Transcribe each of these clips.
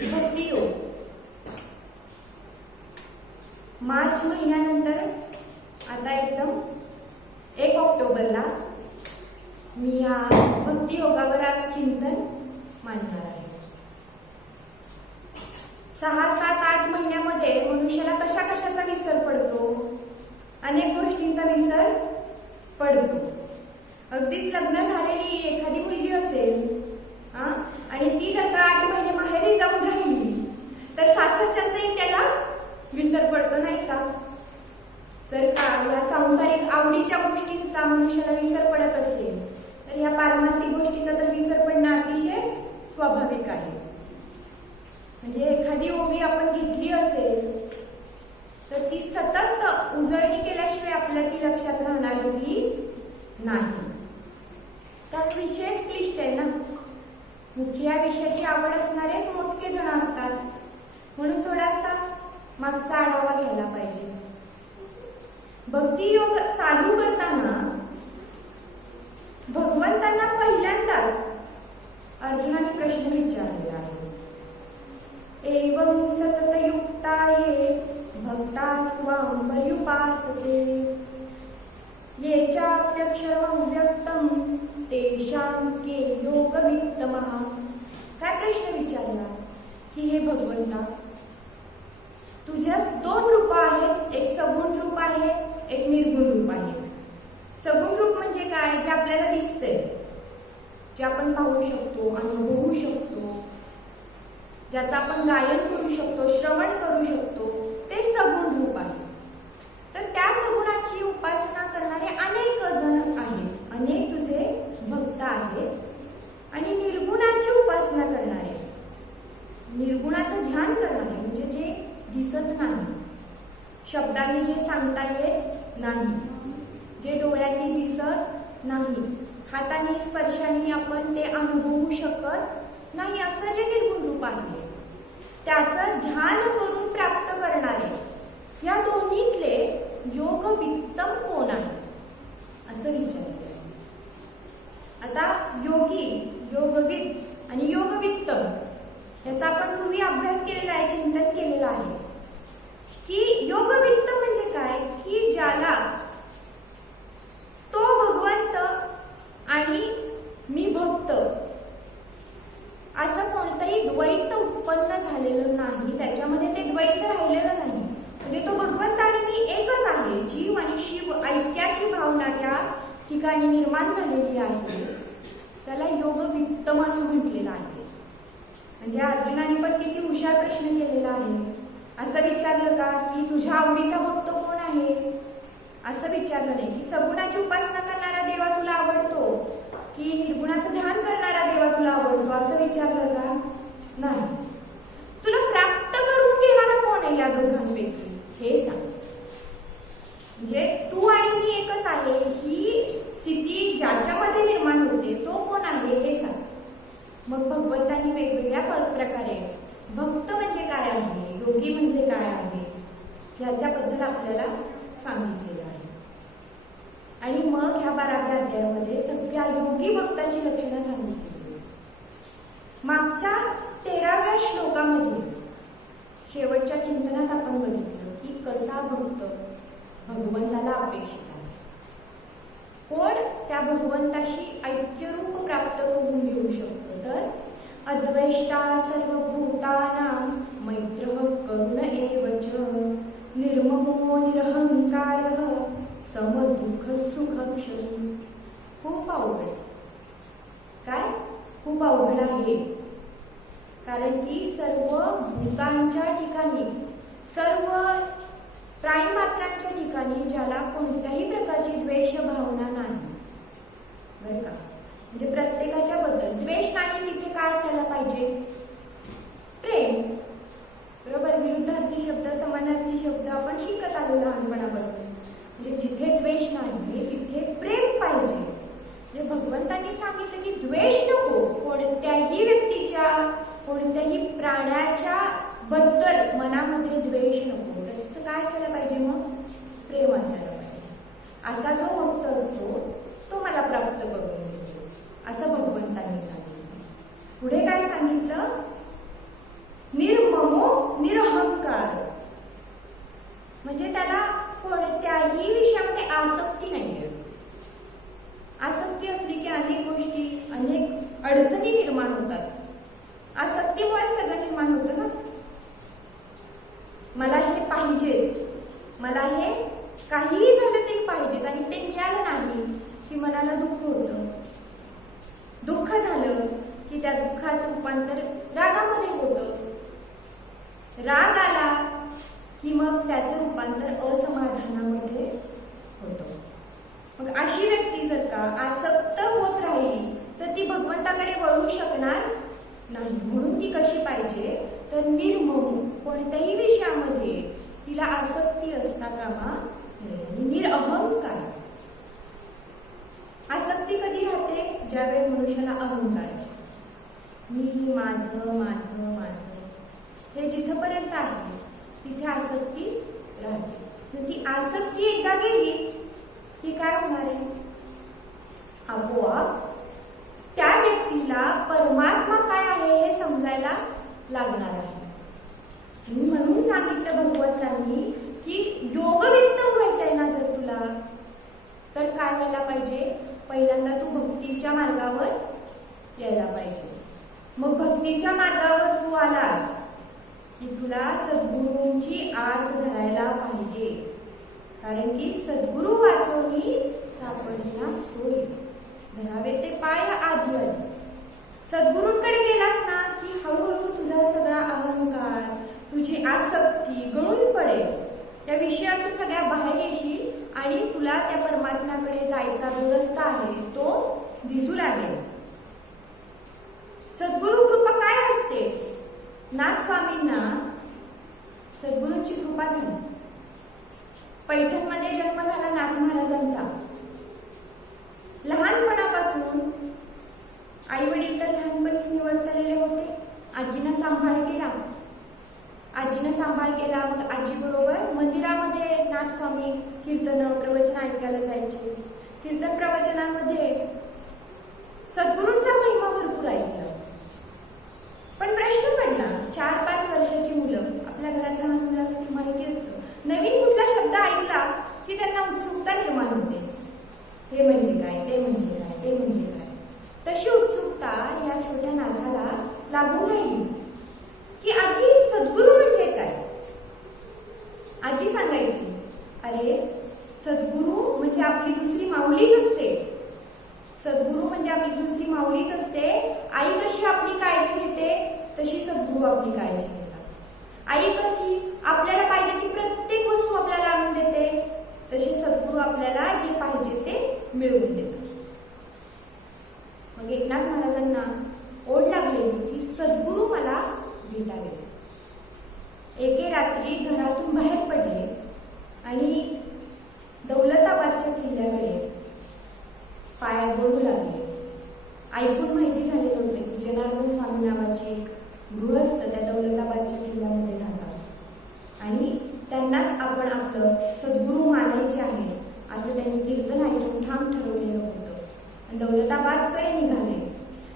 भक्ती योग. मार्च महिन्यानंतर आता एकदम 1 ऑक्टोबरला मी या भक्ती योगावर आज चिंतन मांडणार आहे. 6, 7, 8 महिन्यामध्ये मनुष्याला कशा कशाचा विसर पडतो, अनेक गोष्टींचा विसर पडतो. अगदीच लग्न झालेली एखादी मुलगी असेल आणि ती जर का 8 महिने माहेरी जाऊन राहिली तर सासरच्यांचाही त्याला विसर पडतो नाही का? जर का या सांसारिक आवडीच्या गोष्टींचा मनुष्याला विसर पडत असेल तर या पारमार्थिक गोष्टीचा तर विसर पडणं अतिशय स्वाभाविक आहे. म्हणजे एखादी ओवी आपण घेतली असेल तर ती सतत उजळणी केल्याशिवाय आपल्या ती लक्षात राहणारी नाही. तर विषयच क्लिष्ट आहे ना. मुख्य या विषयाची आवड असणारेच मोजके जण असतात. म्हणून थोडासा मागचा आढावा घ्यायला पाहिजे. भक्ती योग चालू करताना भगवंतांना पहिल्यांदाच अर्जुनाने प्रश्न विचारलेला आहे. एवं सततयुक्ताये भक्तास्त्वां पर्युपासते ये चाप्यक्षरं व्यक्तं तेषां के योगवित्तमः. काय प्रश्न विचारला की हे भगवंता, तुझ्या 2 रूप आहेत. एक सगुण रूप आहे, एक निर्गुण रूप आहे. सगुण रूप म्हणजे काय? जे आपल्याला दिसतंय, जे आपण पाहू शकतो, अनुभवू शकतो, ज्याचं आपण गायन करू शकतो, श्रवण करू शकतो, ते सगुण रूप आहे. तर त्या सगुणाची उपासना करणारे अनेक जण आहेत, अनेक तुझे भक्त आहेत. आणि निर्गुणाची उपासना करणारे, निर्गुणाचं ध्यान करणारे म्हणजे जे दिसत नाही, शब्दांनी जे सांगता येत नाही, जे डोळ्यांनी दिसत नाही, हाताने स्पर्शाने आपण ते अनुभवू शकत नाही, असं जे निर्गुण रूप आहे त्याचं ध्यान करून प्राप्त करणारे, या दोन्हीतले योगवित्तम कोण आहे असं विचारलं. आता योगी, योगवित्त आणि योगवित्तम याचा आपण पूर्वी अभ्यास केलेला आहे, चिंतन केलेलं आहे की योगवित्त म्हणजे काय, की ज्याला तो भगवंत आणि मी भक्त असं कोणतंही द्वैत उत्पन्न झालेलं नाही, त्याच्यामध्ये ते द्वैत राहिलेलं नाही. म्हणजे तो भगवंत आणि मी एकच आहे. जीव आणि शिव ऐक्याची भावना त्या ठिकाणी निर्माण झालेली आहे. त्याला योगवित्तम असं म्हटलेलं आहे. म्हणजे अर्जुनाने पण किती हुशार प्रश्न केलेला आहे. असं विचारलं का की तुझ्या आवडीचा भक्त कोण आहे, असं विचारलं नाही. की सगुणाची उपासना करणारा देवा तुला आवडतो की निर्गुणाचं ध्यान करणारा देवा तुला आवडतो असं विचारलं का? नाही. तुला प्राप्त करून घेणारा कोण आहे या दोघांपैकी हे सांग. म्हणजे तू आणि मी एकच आहे ही स्थिती ज्याच्यामध्ये निर्माण होते तो कोण आहे हे सांग. मग भगवंतांनी वेगवेगळ्या प्रकारे भक्त म्हणजे काय आहे, योगी म्हणजे काय आहे याच्याबद्दल आपल्याला सांगितलेलं आहे. आणि मग ह्या 12व्या अध्यायामध्ये सगळ्या योगी भक्ताची लक्षणं सांगितली. मागच्या 13व्या श्लोकामध्ये शेवटच्या चिंतनात आपण बघितलं की कसा भक्त भगवंताला अपेक्षित आहे, कोण त्या भगवंताशी ऐक्यरूप प्राप्त करून घेऊ शकतो. तर अद्वेष्टा सर्वभूतानां मैत्रः करुण एव च निर्ममो निरहंकारः समदुःख सुखक्षमी. खूप अवघड, काय खूप अवघड आहे. कारण की सर्व भूतांच्या ठिकाणी, सर्व प्राणीमात्रांच्या ठिकाणी ज्याला कोणत्याही प्रकारची द्वेष भावना नाही, बरं का? म्हणजे प्रत्येकाच्या बद्दल द्वेष नाही, तिथे काय असायला पाहिजे? प्रेम. बरोबर. विरुद्धार्थी शब्द, समानार्थी शब्द आपण शिकत आलो लहानपणापासून. म्हणजे जिथे द्वेष नाही तिथे प्रेम पाहिजे. म्हणजे भगवंतांनी सांगितलं की द्वेष नको, कोणत्याही व्यक्तीच्या, कोणत्याही प्राण्याच्या बद्दल मनामध्ये द्वेष नको. तर काय असायला पाहिजे? मग प्रेम असायला पाहिजे. असा जो भक्त असतो तो मला प्राप्त करून देतो असं भगवंतांनी सांगितलं. पुढे काय सांगितलं? होतात. आसक्तीमुळे सगळं निर्माण होतं ना. मला हे पाहिजेच, मला हे काहीही झालं तरी पाहिजेच, आणि ते मिळालं नाही की मनाला दुःख होतं. दुःख झालं की त्या दुःखाचं रूपांतर रागामध्ये होतं. राग आला की मग त्याचं रूपांतर असमाधानामध्ये होतं. मग अशी व्यक्ती जर का आसक्त होत राहिली तर ती भगवंताकडे वळू शकणार नाही. म्हणून ती कशी पाहिजे तर निर्मम, कोणत्याही विषयामध्ये तिला आसक्ती असता कामा नये. निरअहंकार. आसक्ती कधी राहते? ज्यावेळी मनुष्याला अहंकार, मी, माझं माझं माझं हे जिथपर्यंत आहे तिथे आसक्ती राहते. ती आसक्ती एकदा गेली की काय होणार आहे? आपोआप त्या व्यक्तीला परमात्मा काय आहे हे समजायला लागणार आहे. म्हणून सांगितलं भगवंतांनी की योगवित्त व्हायचंय ना जर तुला, तर काय व्हायला पाहिजे? पहिल्यांदा तू भक्तीच्या मार्गावर यायला पाहिजे. मग भक्तीच्या मार्गावर तू आलास की तुला सद्गुरूंची आस धरायला पाहिजे. कारण की सद्गुरू वाचोनी सापडला सोयी, धरावे ते पाय आधी आधी. सद्गुरूंकडे गेलास ना की हळूहळू तुझा सगळा अहंकार, तुझी आसक्ती गळून पडेल. त्या विषयातून सगळ्या बाहेर येशील आणि तुला त्या परमात्म्याकडे जायचा जो रस्ता आहे तो दिसू लागेल. सद्गुरू कृपा काय असते? नाथ स्वामींना सद्गुरूंची कृपा झाली. पैठणमध्ये जन्म झाला नाथ महाराजांचा. लहानपणापासून आई वडील तर लहानपणीच निवर्तलेले होते. आजीनं सांभाळ केला. मग आजी बरोबर मंदिरामध्ये नाथ स्वामी कीर्तन प्रवचन ऐकायला जायचे. कीर्तन प्रवचनांमध्ये सद्गुरूंचा महिमा भरपूर ऐकला. पण प्रश्न पडला, 4-5 वर्षाची मुलं, आपल्या घरात लहान मुलं असतील माहिती असतं, नवीन कुठला शब्द ऐकला की त्यांना उत्सुकता निर्माण होते. हे म्हणजे काय, ते म्हणजे काय, ते म्हणजे काय. तशी उत्सुकता या छोट्या नाथाला लागून राहिली की आजी सद्गुरू म्हणजे काय. आजी सांगायची, अरे सद्गुरू म्हणजे आपली दुसरी माऊलीच असते. सद्गुरू म्हणजे आपली दुसरी माऊलीच असते. आई कशी आपली काळजी घेते तशी सद्गुरू आपली काळजी घेतात. आई कशी आपल्याला पाहिजे ती प्रत्येक वस्तू आपल्याला आणून देते, तशी सद्गुरू आपल्याला जे पाहिजे ते मिळवून देतात. मग एकनाथ महाराजांना ओढ लागली की सद्गुरू मला भेटावे. एके रात्री घरातून बाहेर पडले आणि दौलताबादच्या किल्ल्याकडे पायात बोलू लागले. ऐकून माहिती झाले होते की जनार्दन स्वामी नावाचे एक गृहस्थ त्या दौलताबादच्या किल्ल्यामध्ये राहतात आणि त्यांनाच आपण आपलं सद्गुरू मानायचे आहे असं त्यांनी कीर्तन ऐकून ठाम ठरवलेलं होतं. आणि दौलताबादकडे निघाले.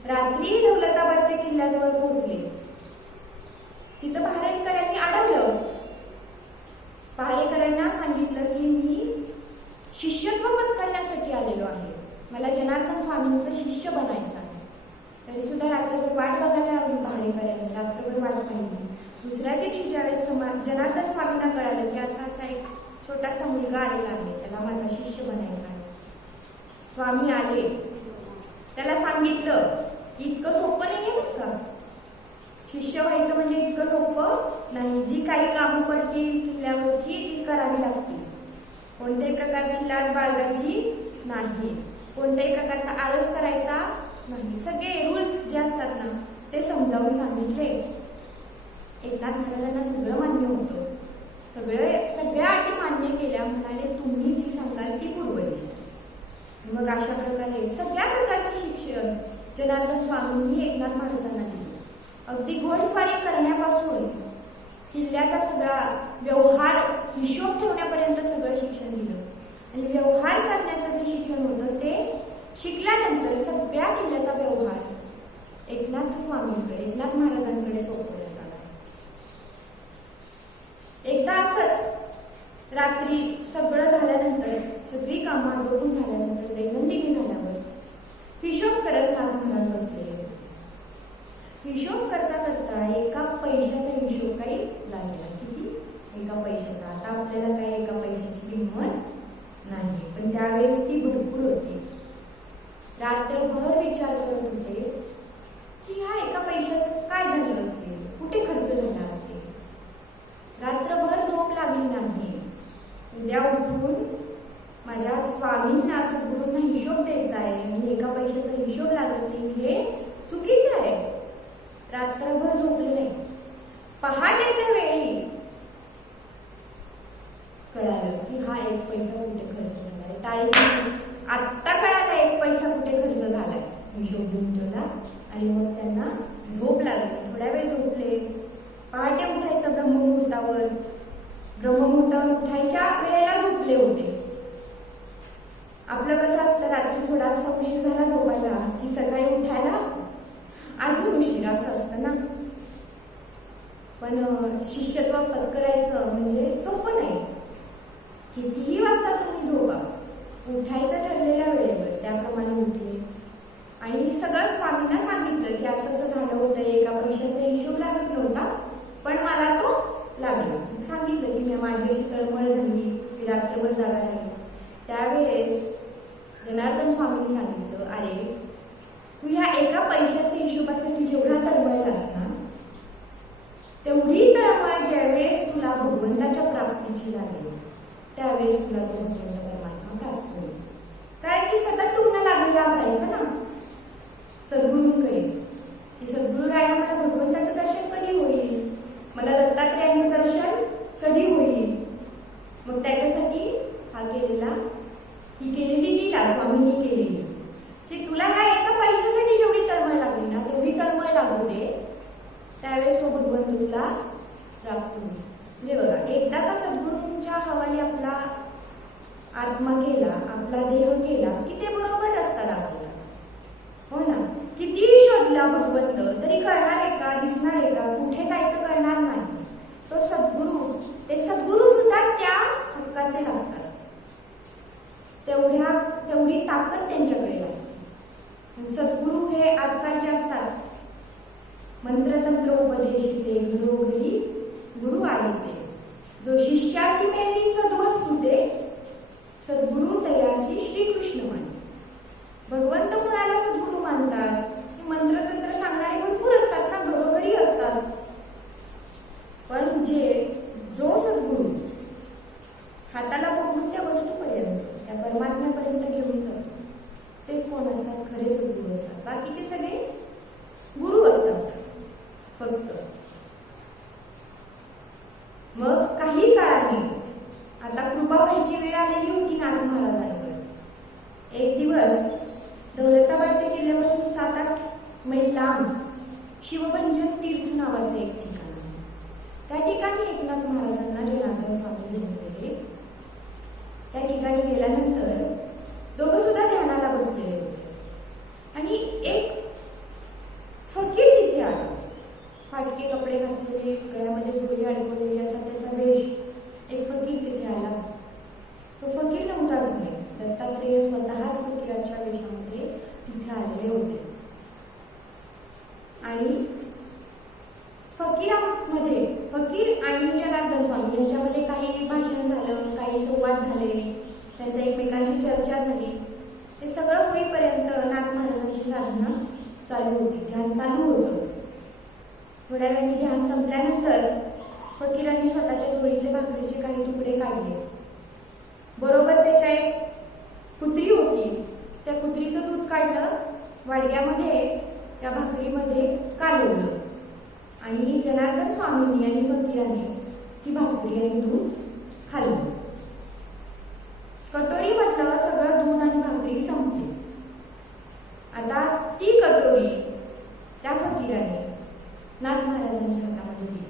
रात्री दौलताबादच्या किल्ल्याजवळ पोहोचले. तिथं पहारेकऱ्यांनी अडवलं. पहारेकऱ्यांना सांगितलं की मी शिष्यत्व पत्करण्यासाठी आलेलो आहे, मला जनार्दन स्वामींचं शिष्य बनायचं आहे. तरी सुद्धा रात्रभर वाट बघायला लावली पहारेकऱ्यांनी. रात्रभर वाट पाहिली. दुसऱ्या दिवशी ज्यावेळेस जनार्दन स्वामींना कळालं की असा एक छोटासा मुलगा आलेला आहे, त्याला माझा शिष्य बनायचा आहे. स्वामी आले. त्याला सांगितलं इतकं सोपं नाही आहे बरं का, शिष्य व्हायचं म्हणजे इतकं सोपं नाही. जी काही कामं पडतील किल्ल्यावरची ती करावी लागतील. कोणत्याही प्रकारची लाज बाळगायची नाही, कोणत्याही प्रकारचा आळस करायचा नाही. सगळे रूल्स जे असतात ना ते समजावून सांगितले. एकनाथ महाराजांना सगळं मान्य होतं. सगळ्या अटी मान्य केल्या. म्हणाले तुम्ही जी सांगाल ती पूर्व दिशा. मग अशा प्रकारे सगळ्या प्रकारचे शिक्षण जनार्दन स्वामींनी एकनाथ महाराजांना दिले. अगदी घोडस्वारी करण्यापासून किल्ल्याचा सगळा व्यवहार हिशोब ठेवण्यापर्यंत सगळं शिक्षण दिलं. आणि व्यवहार करण्याचं जे शिक्षण होतं ते शिकल्यानंतर सगळ्या किल्ल्याचा व्यवहार एकनाथ स्वामींकडे, एकनाथ महाराजांकडे सोपवण्यात आला. एकदा असंच रात्री सगळं झाल्यानंतर, सगळी कामं बघून झाल्यानंतर, दैनंदिनी झाल्यावर हिशोब करत नाथ महाराज बसले. हिशोब करता करता एका पैशाचा हिशोब काही लागला. किती? एका पैशाचा. आता आपल्याला काही एका पैशाची किंमत नाही, पण त्यावेळेस ती भरपूर होती. रात्रभर विचार करत होते की ह्या एका पैशाचं काय झालं असेल, कुठे खर्च झाला असेल. रात्रभर झोप लागली नाही. उद्या उठून माझ्या स्वामींना सद्गुरूंना हिशोब द्यायचा आहे, मी एका पैशाचा हिशोब लागत नाही, हे चुकीचं आहे. रात्रभर झोपले नाही. पहाटेच्या वेळी कळालं की हा एक पैसा कुठे खर्च झालाय. टाळी आत्ता कळाला एक पैसा कुठे खर्च झालाय. हिशोब घेऊन ठेवला आणि मग त्यांना झोप लागली. थोड्या वेळ झोपले. पहाटे उठायचं ब्रह्ममुहूर्तावर. ब्रह्ममुहूर्तावर उठायच्या वेळेला झोपले होते. आपलं कसं असतं, रात्री थोडासा उशीर झाला झोपायला की सकाळी उठायला अजून उशीर असं असतं ना. पण शिष्यत्व पत्करायचं म्हणजे सोपं नाही. कितीही वाजता तुम्ही झोपा, उठायचं ठरलेल्या वेळेवर त्याप्रमाणे उठले आणि सगळं स्वामींना सांगितलं की असं असं झालं होतं, एका पैशाचा हिशोब लागत नव्हता पण मला तो लागला. सांगितलं की मी माझी अशी तळमळ झाली, मी रात्रभर जागा राहिली. त्यावेळेस जनार्दन स्वामींनी सांगितलं, अरे तू या एका पैशाच्या हिशोबासाठी जेवढा तळमळलास ना, तेवढी तळमळ ज्यावेळेस तुला भगवंताच्या प्राप्तीची लागेल त्यावेळेस तुला तो भगवंत परमात्मा प्राप्त होईल. कारण की सतत टुणं लागलेलं असायचं ना सद्गुरूंकडे की सद्गुरुराया मला भगवंताचं दर्शन कधी होईल, मला दत्तात्रयांचं दर्शन कधी होईल. मग त्याच्यासाठी ही केलेली लीला स्वामींनी केलेली की तुला ह्या एका पैशासाठी जेवढी तळमळ लागली ना तेवढी तळमळ लागू दे, त्यावेळेस तो भगवंत तुला प्राप्त होईल. म्हणजे बघा, एकदा का सद्गुरूंच्या हवाली आपला आत्मा गेला, आपला देह गेला की ते बरोबर रस्ता दाखवला. हो ना. कितीही शोधला भगवंत तरी कळणार आहे का, दिसणार आहे का, कुठे जायचं कळणार नाही. तो सद्गुरू, ते सद्गुरू सुद्धा त्या हक्काचे लागतात. तेवढी ताकद त्यांच्याकडे लागते. सद्गुरू हे आजकालचे असतात, मंत्रतंत्र उपदेशिते घरोघरी गुरु आले ते, जो शिष्यासी मेली सद्वस्तु ते, सद्गुरु तयासी श्रीकृष्ण म्हण. भगवंत कुणाला सद्गुरू मानतात? मंत्रतंत्र सांगणारे भरपूर असतात ना, घरोघरी असतात. पण जो सद्गुरू हाताला पकडून त्या वस्तूपर्यंत, त्या परमात्म्यापर्यंत घेऊन जातो, तेच कोण असतात? खरे सद्गुरू असतात. बाकीचे सगळे गुरु असतात फक्त. मग काही काळाने आता कृपा व्हायची वेळ आलेली होती नाथ महाराजांवर. एक दिवस दौलताबादच्या किल्ल्यापासून 7-8 मैल लांब शिवभंजन तीर्थ नावाचे एक ठिकाण आहे. त्या ठिकाणी एकनाथ महाराजांना जनार्दन स्वामी घेऊन गेले. त्या ठिकाणी गेल्यानंतर दोघं सुद्धा ध्यानाला बसलेले होते आणि एक फकीर तिथे आला. फाटके कपडे घातलेले, गळ्यामध्ये झोळी अडकवलेली असा त्याचा वेश. एक फकीर तिथे आला. तो फकीर नव्हताच नाही, दत्तात्रेय स्वतःच फकीराच्या वेशामध्ये तिथे आलेले होते. आणि फकीर आणि जनार्दन स्वामी यांच्यामध्ये काही भाषण झालं, काही संवाद झाले, त्यांच्या एकमेकांची चर्चा झाली. ते सगळं होईपर्यंत नाथ महाराजांची साधना चालू होती, ध्यान चालू होतं. थोड्या वेळाने ध्यान संपल्यानंतर फकीरांनी स्वतःच्या झोळीतले भाकरीचे काही तुकडे काढले. बरोबर त्याच्या एक कुत्री होती, त्या कुत्रीचं दूध काढलं, वाडग्यामध्ये त्या भाकरीमध्ये कालवलं आणि जनार्दन स्वामींनी आणि फकीरांनी ती भाकरी आणि दूध खाल्लं. कटोरी म्हटलं सगळं दूध आणि भाकरी संपली. आता ती कटोरी त्या फकीराने नाथ महाराजांच्या हातामध्ये दिली.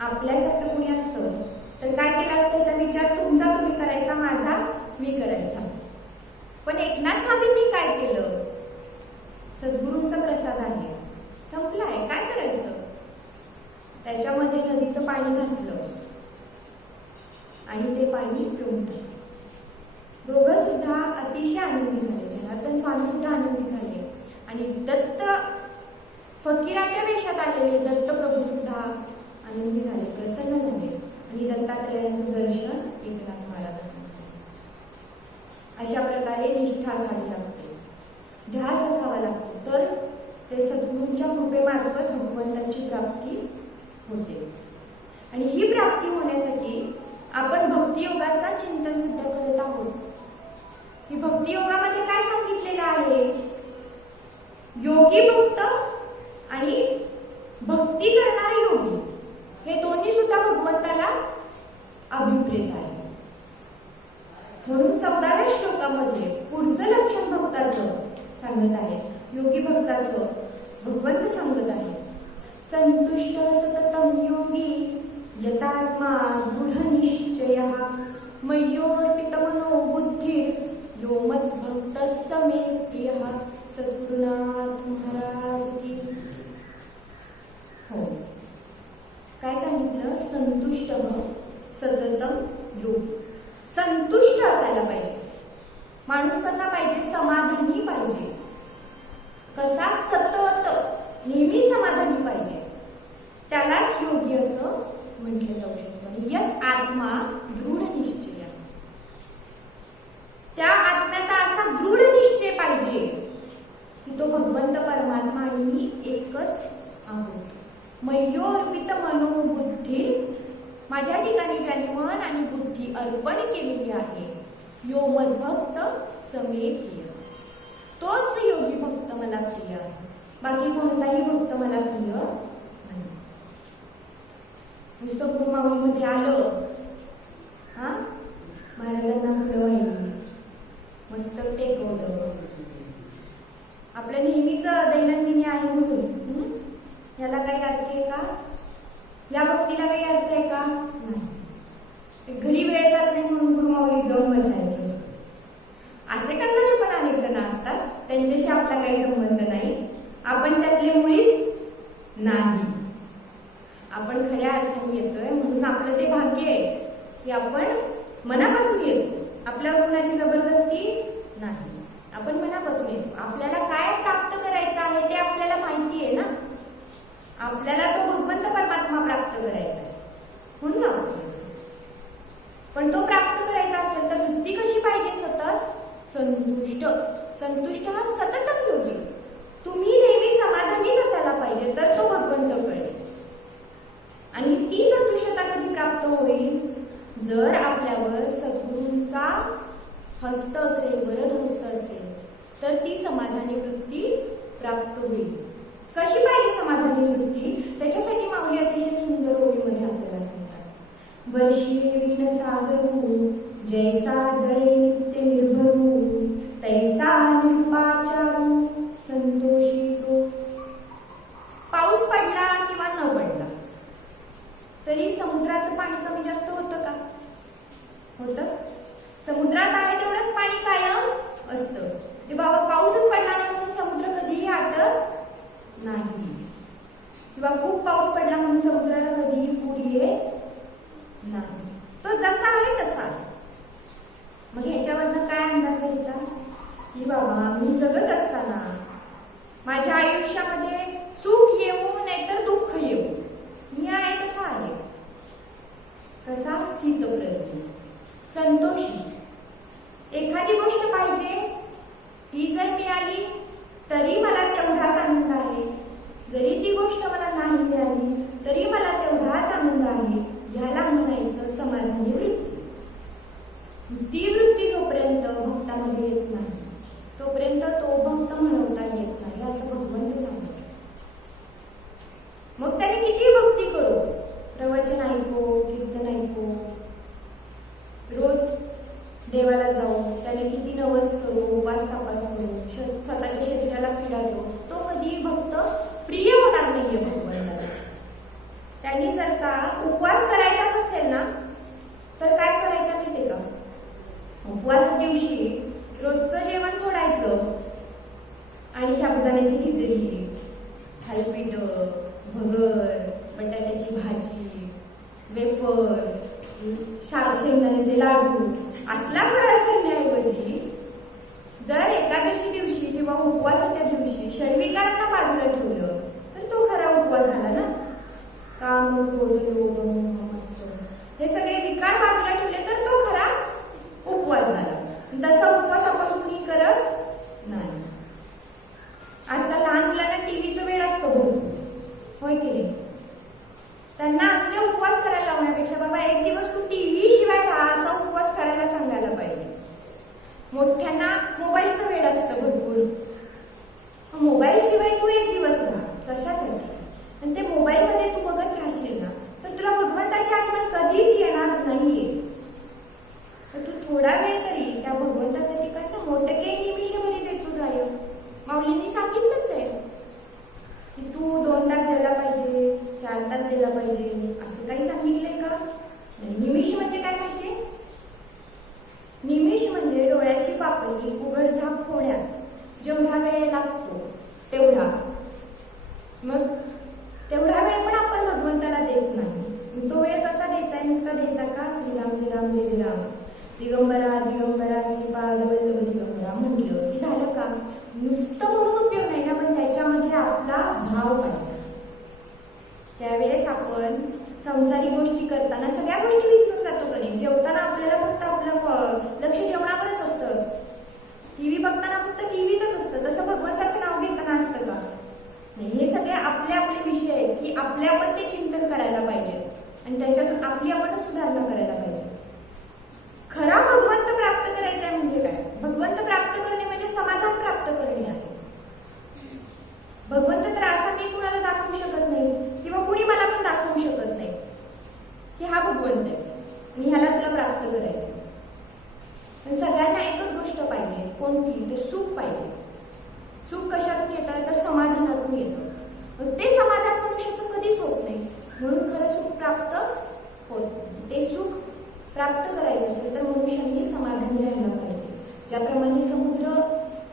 आपल्यासारखं कोणी असतं तर काय केलं असतं, त्याचा विचार तुमचा तुम्ही करायचा, माझा मी करायचा. पण एकनाथ स्वामींनी काय केलं, सद्गुरूंचा प्रसाद आहे, संपलाय, काय करायचं, त्याच्यामध्ये नदीचं पाणी घातलं आणि ते पाणी पिऊन टाकलं. दोघं सुद्धा अतिशय आनंदी झाले. जनार्दन स्वामी सुद्धा आनंदी झाले आणि दत्त फकीराच्या वेशात आलेले दत्तप्रभू सुद्धा आनंदी झाले, प्रसन्न झाले आणि दत्तात्रयांचं दर्शन एकनाथ महाराजांना. अशा प्रकारे निष्ठा असावी लागते, ध्यास असावा लागतो, तर ते सद्गुरूंच्या कृपेमार्फत भगवंताची प्राप्ती होते. आणि ही प्राप्ती होण्यासाठी आपण भक्तियोगाचा चिंतन सिद्ध करत आहोत. ही भक्तियोगामध्ये काय सांगितलेलं आहे? योगी भक्त आणि भक्ती करणारे योगी हे दोन्ही सुद्धा भगवंताला अभिप्रेत आहे. म्हणून 14व्या श्लोकामध्ये पुढचं लक्षण भक्ताचं सांगत आहे, योगी भक्ताचं भगवंत सांगत आहे. संतुष्ट सततम योगी यतात्मा दृढनिश्चयः मय्योर्पितमनो बुद्धिर् यो मद्भक्तः स मे प्रियः. सद्गुरुनाथ महाराज की. हो, काय सांगितलं? संतुष्ट सततम योगी. संतुष्ट असायला पाहिजे माणूस. कसा पाहिजे? समाधानी पाहिजे. कसा? सतत, नेहमी समाधानी पाहिजे. त्यालाच योगी असं म्हटलं जाऊ शकतं. यत आत्मा दृढ निश्चय. त्या आत्म्याचा असा दृढ निश्चय पाहिजे की तो भगवंत परमात्मा आणि मी एकच आहोत. मय्योर्पित मनोबुद्धी, माझ्या ठिकाणी ज्याने मन आणि बुद्धी अर्पण केलेली आहे, यो मद्भक्त समे प्रिय, तोच योगी भक्त मला प्रिय आहे. बाकी कोणताही भक्त मला प्रिय नाही. नुसतं गुरुमाऊलीमध्ये आलं, महाराजांना फुलं वाहिली, मस्तक टेकवलं, आपलं नेहमीच दैनंदिनी आहे म्हणून याला काही अर्थ आहे का? या भक्तीला काही अर्थ आहे का? नाही. घरी वेळ जात नाही म्हणून गुरुमाऊलीत जाऊन बसायचं, असे करणारे पण अनेक जण असतात. त्यांच्याशी आपला काही संबंध नाही, आपण त्यातले मुळीच नाही. आपण खऱ्या अर्थाने येतोय म्हणून आपलं ते भाग्य आहे की आपण मनापासून येतो. आपल्यावर कोणाची जबरदस्ती नाही, आपण मनापासून येतो. आपल्याला काय प्राप्त करायचं आहे ते आपल्याला माहिती आहे ना. आपल्याला तो भगवंत परमात्मा प्राप्त करायचा आहे म्हणून आपण. पण तो प्राप्त करायचा असेल तर वृत्ती कशी पाहिजे? सतत संतुष्ट. संतुष्ट हा सततम योगी. तुम्ही नेहमी समाधानीच असायला पाहिजे, तर तो भगवंत कळेल. आणि ती संतुष्टता कधी प्राप्त होईल? जर आपल्यावर सद्गुरूंचा हस्त असेल, वरद हस्त असेल, तर ती समाधानी वृत्ती प्राप्त होईल. कशी पाहिजे समाधानी वृत्ती? त्याच्यासाठी माऊली अतिशय सुंदर ओळीमध्ये आपल्याला सांगतात. वर्षी विघ्न सागरू जैसा जळे नित्य निर्भरू तैसा निरुपाचारू संतोषी जो. पाऊस पडला किंवा न पडला तरी समुद्राचं पाणी कमी जास्त होतं का? होतं. समुद्रात आहे तेवढंच पाणी कायम असतं. ते बाबा पाऊसच पडला नाही म्हणून समुद्र कधीही आटत नाही, किंवा खूप पाऊस पडला म्हणून समुद्राला कधीही पूर येत नाही. तो जसा आहे तसा. मग ह्याच्यावरनं काय अंदाज घ्यायचा की बाबा मी जगत असताना माझ्या आयुष्यामध्ये सुख येऊ नाहीतर दुःख येऊ, मी आहे तसा आहे. कसा? स्थितप्रज्ञ, संतोषी. एखादी गोष्ट पाहिजे, ती जर मिळाली तरी मला तेवढाच आनंद आहे, जरी ती गोष्ट मला नाही मिळाली तरी मला तेवढाच आनंद आहे. ह्याला म्हणायचं समाधानी वृत्ती. ती वृत्ती जोपर्यंत भक्तामध्ये येत नाही तोपर्यंत तो भक्त म्हणवता येत नाही, असं भगवंत सांगतात. मग त्याने किती भक्ती करो, प्रवचन ऐको, कीर्तन ऐको, रोज देवाला जाऊ, त्याने किती नवस करू, उपास तापास करू, स्वतःच्या शरीराला पीडा देऊ, तो कधी भक्त प्रिय होणार नाहीये भगवंताला. त्यांनी जर का उपवास करायचाच असेल ना तर काय करायचं माहितीये का? उपवास दिवशी रोजचं जेवण सोडायचं आणि साबुदाण्याची खिचडी, थालीपीठ, भगर, बटाट्याची भाजी, वेफर, शेंगदाण्याचे लाडू असला फराळ करण्याऐवजी जर एकादशी दिवशी किंवा उपवासाच्या दिवशी षडविकारांना बाजूला ठेवलं तर तो निमिष म्हणजे काय माहितीये? निमिष म्हणजे डोळ्याची पापणी उघडझाप होण्यात जेवढा वेळ लागतो तेवढा. मग तेवढा वेळ पण आपण भगवंताला देत नाही. तो वेळ कसा द्यायचा? नुसता द्यायचा का? श्रीराम श्रीराम जय श्रीराम, दिगंबरा दिगंबरा श्रीपाद वल्लभ दिगंबरा म्हटलं की झालं का? नुसतं म्हणून उपयोग नाही ना, पण त्याच्यामध्ये आपला भाव पाहिजे. त्यावेळेस आपण संसारिक गोष्टी करताना सगळ्या गोष्टी विसरून जातो. कधी जेवताना आपल्याला फक्त आपलं लक्ष जेवणावरच असतं, टीव्ही बघताना फक्त टीव्हीतच असतं. तसं भगवंताचं नाव घेताना असतं का? नाही. हे सगळे आपले आपले विषय आहेत की आपले आपण ते चिंतन करायला पाहिजे आणि त्याच्यातून आपली आपण सुधारणा करायला पाहिजे. खरा भगवंत प्राप्त करायचा आहे म्हणजे काय? भगवंत प्राप्त करणे म्हणजे समाधान प्राप्त करणे आहे. भगवंत तर असा मी कुणाला दाखवू शकत नाही किंवा कुणी मला पण दाखवू शकत नाही की हा भगवंत आहे आणि ह्याला तुला प्राप्त करायचं. पण सगळ्यांना एकच गोष्ट पाहिजे. कोणती? तर सुख पाहिजे. सुख कशातून येतं? तर समाधानातून येतं. पण ते समाधान मनुष्याचं कधीच होत नाही. म्हणून खरं सुख प्राप्त होत नाही. ते सुख प्राप्त करायचं असेल तर मनुष्याने समाधानी राहायला पाहिजे. ज्याप्रमाणे समुद्र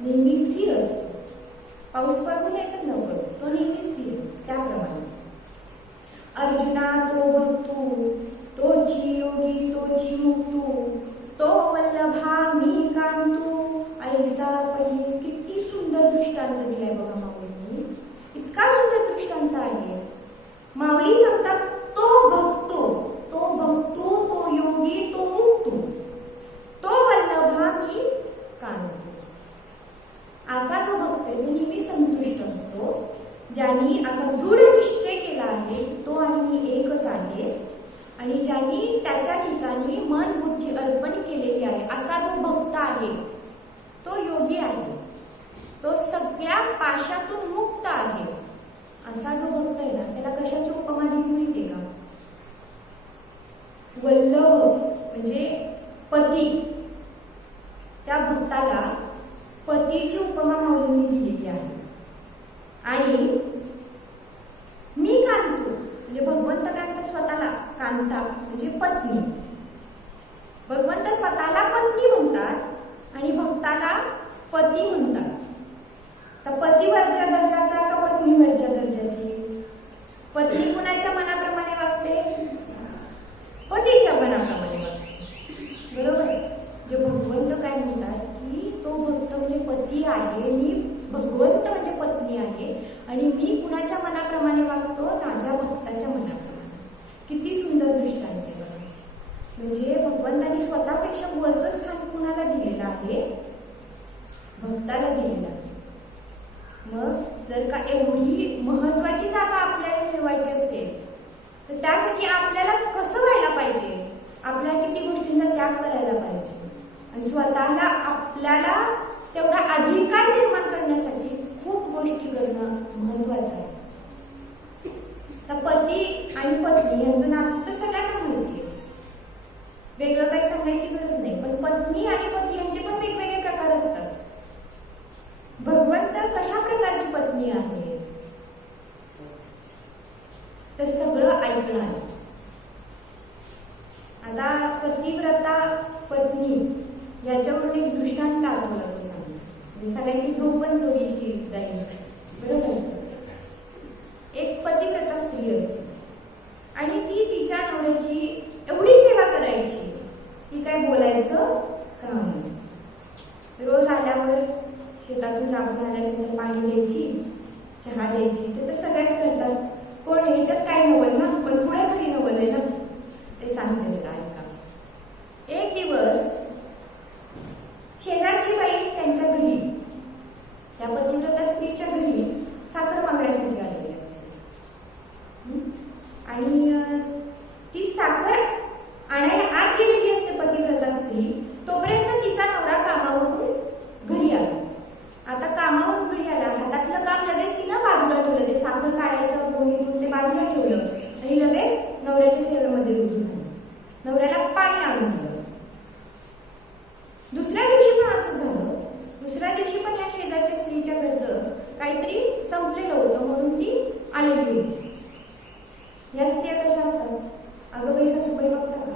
नेहमी स्थिर असतो, पाऊस पडून येतच नको, तो नेहमी स्थिर, त्याप्रमाणे अर्जुना तो भक्तू तोची योगी तोची मुक्तू तो वल्लभा मी कांतू. ऐसा पहिले किती सुंदर दृष्टांत दिलाय बघा माऊलींनी. इतका सुंदर दृष्टांत आहे. माऊली सांगतात तो भक्तो, तो भक्तो, तो योगी, तो मुक्तू, तो वल्लभा मी कांतू. असा जो भक्त आहे तो नेहमी संतुष्ट असतो, ज्यांनी असा दृढ निश्चय केला आहे तो आणि मी एकच आहे, आणि ज्यांनी त्याच्या ठिकाणी मन बुद्धी अर्पण केलेली आहे. असा जो भक्त आहे तो योगी आहे, तो सगळ्या पाशातून मुक्त आहे. असा जो भक्त आहे ना त्याला कशाची उपमा दिली माहितीये का? वल्लभ म्हणजे पती. त्या भक्ताला पतीची उपमा माऊलींनी दिलेली आहे. आणि मी कांतू म्हणजे भगवंत कांत स्वतःला, कांता म्हणजे पत्नी. भगवंत स्वतःला पत्नी म्हणतात आणि भक्ताला पती म्हणतात. तर पतीवरच्या दर्जाचा का पत्नीवरच्या दर्जाची? पत्नी कुणाच्या मनाप्रमाणे वागते? पतीच्या मनाप्रमाणे वागते, बरोबर. जे भगवंत काय म्हणतात की तो भक्त म्हणजे पती आहे, मी भगवंत म्हणजे पत्नी आहे आणि मी कुणाच्या मनाप्रमाणे वागतो? माझ्या भक्ताच्या मनाप्रमाणे. किती सुंदर दृष्टांत आहे बघा. म्हणजे भगवंतांनी स्वतःपेक्षा वरचं स्थान कुणाला दिलेलं आहे? भक्ताला दिलेलं आहे. मग जर का एवढी महत्वाची जागा आपल्याला मिळवायची असेल तर त्यासाठी आपल्याला कसं व्हायला पाहिजे? आपल्याला किती गोष्टींचा त्याग करायला पाहिजे आणि स्वतःला आपल्याला तेवढा अधिकार निर्माण करण्यासाठी खूप गोष्टी करणं महत्वाचं आहे. तर पती आणि पत्नी यांचं नातं तर सगळ्यांना माहिती आहे, वेगळं काही सांगायची गरज नाही. पण पत्नी आणि पती यांचे पण वेगवेगळे प्रकार असतात. भगवंत कशा प्रकारची पत्नी आहे? तर सगळं ऐकणं आहे. आता पतिव्रता पत्नी याच्यावरून एक दृष्टांत आठवला तो सांगतो. म्हणजे सगळ्यांची झोप पण थोडीशी जाईल, बरोबर. एक पतिव्रता स्त्री असते आणि ती तिच्या नवऱ्याची एवढी सेवा करायची की काय बोलायचं काम नाही. रोज आल्यावर शेतातून राबून आल्यानंतर पाणी द्यायची, चहा द्यायची. ते तर सगळ्याच करतात. कोण ह्याच्यात काय नवल ना, पण पुढे खरी नवल आहे ना, ते सांगते तुला ऐका. एक दिवस शेजारची बाई त्यांच्या घरी, त्या पतिव्रता स्त्रीच्या घरी साखर मागण्यासाठी आलेली असते आणि ती साखर आणायला आत गेलेली असते पतिव्रता स्त्री. तोपर्यंत तिचा नवरा कामावरून घरी आला. आता कामावरून घरी आला, हातातलं काम लगेच तिनं बाजूला ठेवलं. ते साखर काढायचं गोणीतून ते बाजूला ठेवलं आणि लगेच नवऱ्याच्या सेवेमध्ये रुजू झाली. नवऱ्याला पाणी आणून दिलं. दुसऱ्या दिवशी पण असं झालं. दुसऱ्या दिवशी पण या शेजारच्या स्त्रीच्या घरचं काहीतरी संपलेलं होतं म्हणून ती आलेली होती. या स्त्रिया कशा असतात? अगं बाई सासूबाई बघता का,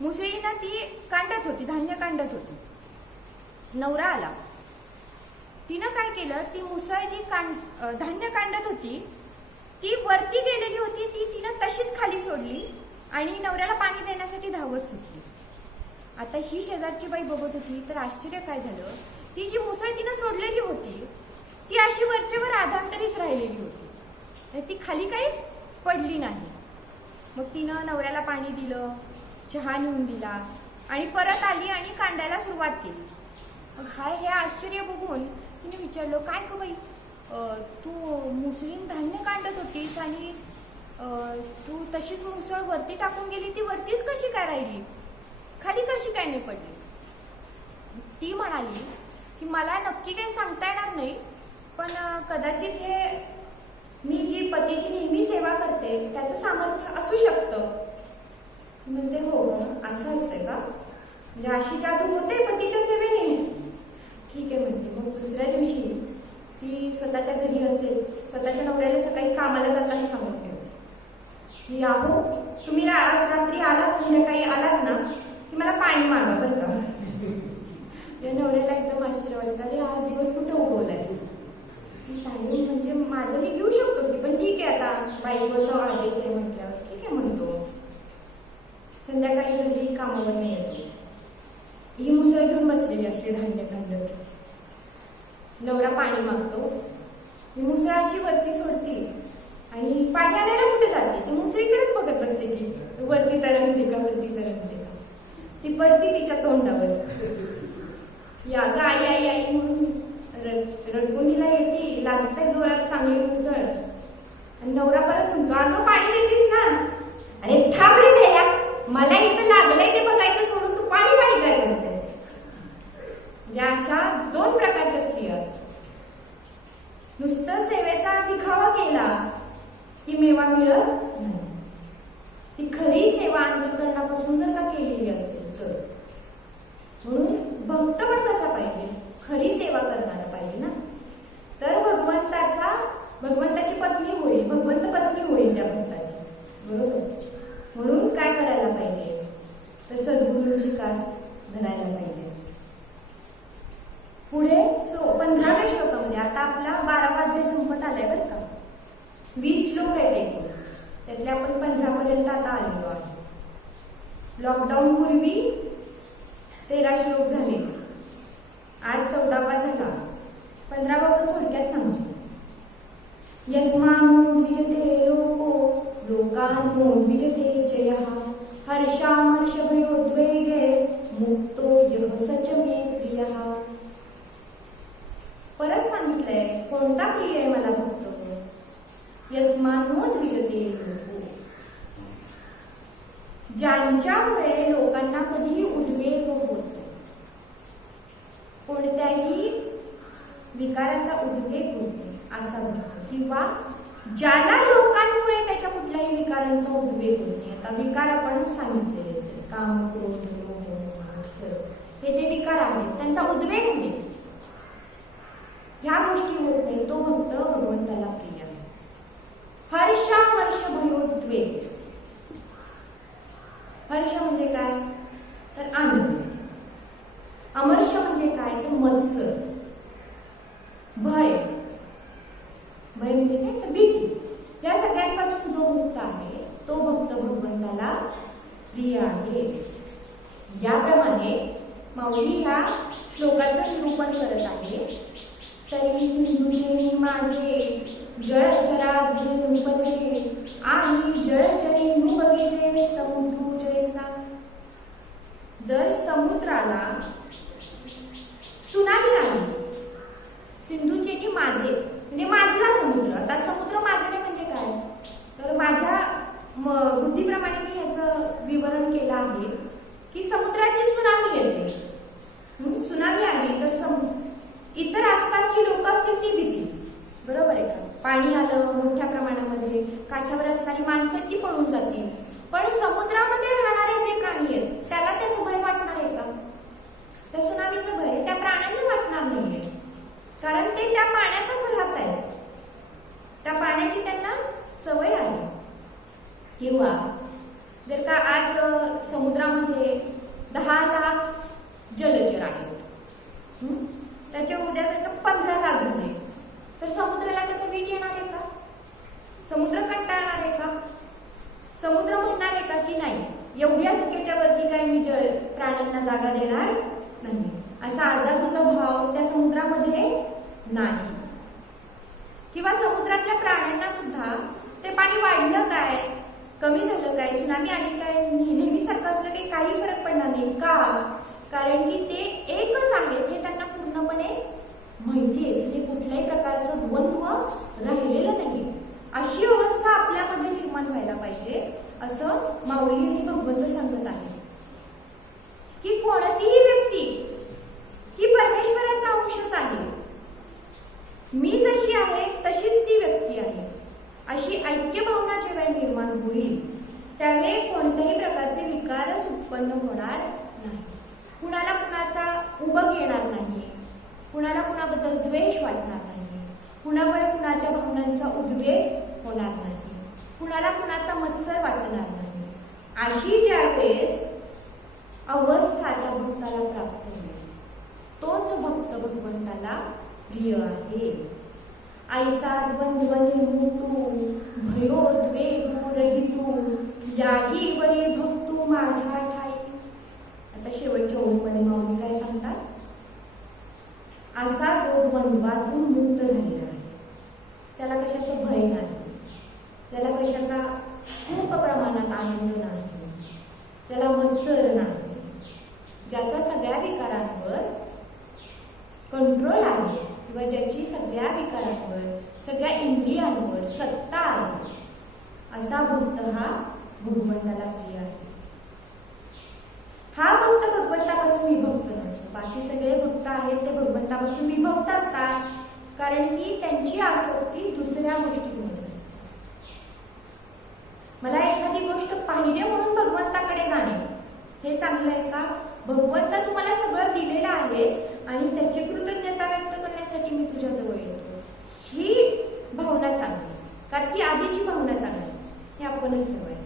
मुसळी ना ती कांडत होती, धान्य कांडत होती. नवरा आला. तिनं काय केलं, ती मुसळ जी धान्य कांडत होती ती वरती गेलेली होती, ती तिनं तशीच खाली सोडली आणि नवऱ्याला पाणी देण्यासाठी धावत सुटली. आता ही शेजारची बाई बघत होती, तर आश्चर्य काय झालं, ती जी मुसळ तिनं सोडलेली होती ती अशी वरचेवर आधांतरीच राहिलेली होती, ती खाली काही पडली नाही. मग तिनं नवऱ्याला पाणी दिलं, चहा नेऊन दिला आणि परत आली आणि कांडायला सुरुवात केली. मग हे आश्चर्य बघून तिने विचारलं, काय ग बाई, तू मुसळीन धान्य कांडत होतीस आणि तू तशीच मुसळ वरती टाकून गेली, ती वरतीच कशी काय राहिली, खाली कशी काय नाही पडली? ती म्हणाली की मला नक्की काही सांगता येणार नाही, पण कदाचित हे मी जी पतीची नेहमी सेवा करते त्याचं सामर्थ्य असू शकतं. म्हणते हो असं असतंय का, म्हणजे अशी जादू होते पतीच्या सेवेने? ठीक आहे म्हणते. मग दुसऱ्या दिवशी ती स्वतःच्या घरी असेल, स्वतःच्या नवऱ्याला सकाळी कामाला जाताना सांगून ठेवते की अहो तुम्ही आज रात्री आलात, संध्याकाळी आलात ना की मला पाणी मागा बरं का. या नवऱ्याला एकदम आश्चर्य वाटतं, अरे आज दिवस कुठं उगवलाय, पाणी म्हणजे माझं मी घेऊ शकतो की, पण ठीक आहे आता बायकोचा आदेश आहे म्हटल्यावर ठीक आहे म्हणतो. संध्याकाळी घरी कामावर नाही येतो, ही मुसळ घेऊन बसलेली असते धान्य कांडत. नवरा पाणी मागतो, ही मुसळ अशी वरती सोडते आणि पाणी आणायला कुठे जाते, ती मुसळीकडेच बघत बसते की वरती तरंगते का, वरती तरंगते का. ती पडती तिच्या तोंडावर, या ग आई आई आई म्हणून रडकून तिला येते, लागते जोरात चांगली मुसळ. आणि नवरा परत म्हणतो, अगं पाणी देतेस ना, अरे थांब रे मेल्या, मला इथं लागलंय ते बघायचं सोडून तू पाणी पाणी काय करते. म्हणजे अशा दोन प्रकारच्या स्त्रिया असतात. नुसतं सेवेचा दिखावा केला की मेवा मिळत नाही. ती खरी सेवा अंतःकरणापासून जर का केलेली असेल तर. म्हणून भक्त पण कसा पाहिजे, खरी सेवा करणारा पाहिजे ना, तर भगवंताची पत्नी होईल, भगवंत पत्नी होईल त्या भक्ताची, बरोबर. म्हणून काय करायला पाहिजे, तर सद्गुरूंची कास धरायला पाहिजे. पुढे 15व्या श्लोकामध्ये, आता आपला 12वा अध्याय संपत आलाय बरं का, 20 श्लोक आहेत एकूण, त्यातले आपण 15 पर्यंत आता आलेलो आहे. लॉकडाऊन पूर्वी 13 श्लोक झाले, आज 14वा झाला. 15वा पण थोडक्यात सांगतो. यस्मान्नोद्विजते लोको लोकान्नोद्विजते जयः हर्षामर्षभयोद्वेगे मुक्तो यः स च मे प्रियः. परत सांगितलंय कोणता प्रिय आहे मला भक्त, यस्मान्नोद्विजते लोको, ज्यांच्यामुळे लोकांना कधीही उद्वेग होतो, कोणत्याही विकाराचा उद्वेग होतो असा भक्त, किंवा ज्याला लोकांमुळे त्याच्या कुठल्याही विकारांचा उद्वेग होते. आता विकार आपण सांगितलेले, काम, क्रोध, मोह, मत्सर, हे जे विकार आहेत त्यांचा उद्वेग होते, ह्या गोष्टी होत नाही, तो भक्त भगवंताला प्रिय आहे. हर्षामर्ष भयोद्वेग, हर्ष म्हणजे काय तर आनंद, अमर्ष म्हणजे काय तर मत्सर, भय, भय म्हणजे काय तर भीती. या सगळ्यांपासून जो मुक्त आहे तो भक्त भगवंताला प्रिय आहे. याप्रमाणे माऊली ह्या श्लोकाचं निरूपण करत आहे. तरी सिंधुचे माझे जळचराग्नी नुपजे आणि जळचरी नुबगेजे समुद्र जैसा. जर समुद्राला सुनामी आली, सिंधूचे की माझे म्हणजे माझला समुद्र. आता समुद्र माझणे म्हणजे काय तर माझ्या बुद्धीप्रमाणे मी ह्याचं विवरण केलं आहे की समुद्राची सुनामी येते. सुनामी आली तर इतर आसपासची लोक असतील ती भीती, बरोबर आहे का. पाणी आलं मोठ्या प्रमाणामध्ये, काठावर असणारी माणसं ती पळून जातील. पण समुद्रामध्ये राहणारे जे प्राणी आहेत त्याला त्याचं भय वाटणार आहे का. त्या सुनामीचं भय त्या प्राण्यांना वाटणार नाहीये, कारण ते त्या पाण्यातच राहत आहेत, त्या पाण्याची त्यांना सवय आहे. किंवा जर का आज समुद्रामध्ये 10 लाख जलचर आहेत, त्याच्या उद्या जर का 15 लाख झाले, तर समुद्राला त्याचा वीट येणार आहे का? समुद्र कंटाळणार आहे का? समुद्र म्हणणार आहे का की नाही एवढ्या संख्येच्या वरती काय मी प्राण्यांना जागा देणार नाही? असा आजादूचा भाव त्या समुद्रामध्ये नाही. किंवा समुद्रातल्या प्राण्यांना सुद्धा ते पाणी वाढलं काय, कमी झालं काय, सुनामी आली काय, नेहमीसारखं असलं की काही फरक पडणार नाही का? कारण की ते एकच आहेत हे त्यांना पूर्णपणे माहिती आहे. तिथे कुठल्याही प्रकारचं द्वंद्व राहिलेलं नाही. अशी अवस्था आपल्यामध्ये निर्माण व्हायला पाहिजे असं माऊली आणि भगवंत सांगत आहे की कोणतीही व्यक्ती ही परमेश्वराचा अंशच आहे. मी जशी आहे तशीच ती व्यक्ती आहे. अशी ऐक्य भावना जेव्हा निर्माण होईल त्यावेळी कोणत्याही प्रकारचे विकारच उत्पन्न होणार नाही. कुणाला कुणाचा उबग येणार नाही, कुणाला कुणाबद्दल द्वेष वाटणार नाही, कुणामुळे कुणाच्या भावनांचा उद्वेग होणार नाही, कुणाला कुणाचा मत्सर वाटणार नाही. अशी ज्या वेळेस अवस्था त्या भक्ताला प्राप्त होईल तोच भक्त भगवंताला प्रिय आहे. ऐसा द्वंद्व निर्मुक्तू भयोद्वेगो रहितू याही वरी भक्तू माझ्या ठाई. आता शेवटच्या ओळीमध्ये माऊली काय सांगतात? असा जो द्वंद्वातून मुक्त झालेला आहे, ज्याला कशाचं भय नाही, ज्याला कशाचा खूप प्रमाणात आनंद नाही, ज्याला मत्सर नाही, ज्याचा सगळ्या विकारांवर कंट्रोल आहे किंवा ज्याची सगळ्या विकारांवर सगळ्या इंद्रियांवर सत्ता आहे, असा भक्त हा भगवंताला प्रिय आहे. हा भक्त भगवंतापासून विभक्त नसतो. बाकी सगळे भक्त आहेत ते भगवंतापासून विभक्त असतात कारण की त्यांची आसक्ती दुसऱ्या गोष्टींमध्ये असते. मला एखादी गोष्ट पाहिजे म्हणून भगवंताकडे जाणे हे चांगलं आहे का? भगवंत तुम्हाला सगळं दिलेलं आहेस आणि त्याची कृतज्ञता व्यक्त करण्यासाठी मी तुझ्या जवळ येतो, ही भावना चांगली कारण ती आधीची भावना चांगली. हे आपणच ठेवायचं.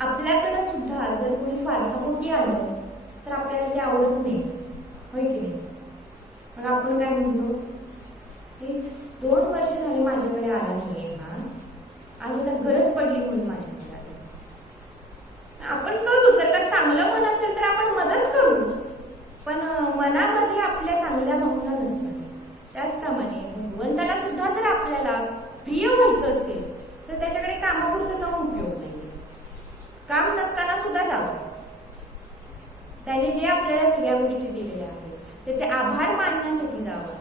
आपल्याकडे सुद्धा जर कोणी स्वार्थापोटी आलं तर आपल्याला ते आवडत नाही, होय की नाही? मग आपण काय म्हणतो की 2 वर्ष झाली माझ्याकडे आला नाहीये, हा आणि तर गरज पडली म्हणून माझ्याकडे आले. आपण करू, जर का चांगलं मन असेल तर आपण मदत करू, पण मनामध्ये आपल्या चांगल्या भावना नसतात. त्याचप्रमाणे भगवंताला सुद्धा जर आपल्याला प्रिय व्हायचं असेल तर त्याच्याकडे कामापुरतं जाऊन उपयोग नाही. काम नसताना सुद्धा जावं. त्याने जे आपल्याला सगळ्या गोष्टी दिलेल्या आहेत त्याचे आभार मानण्यासाठी जावं.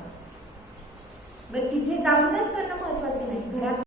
तिथे जाऊनच करणं महत्वाचं नाही, घरात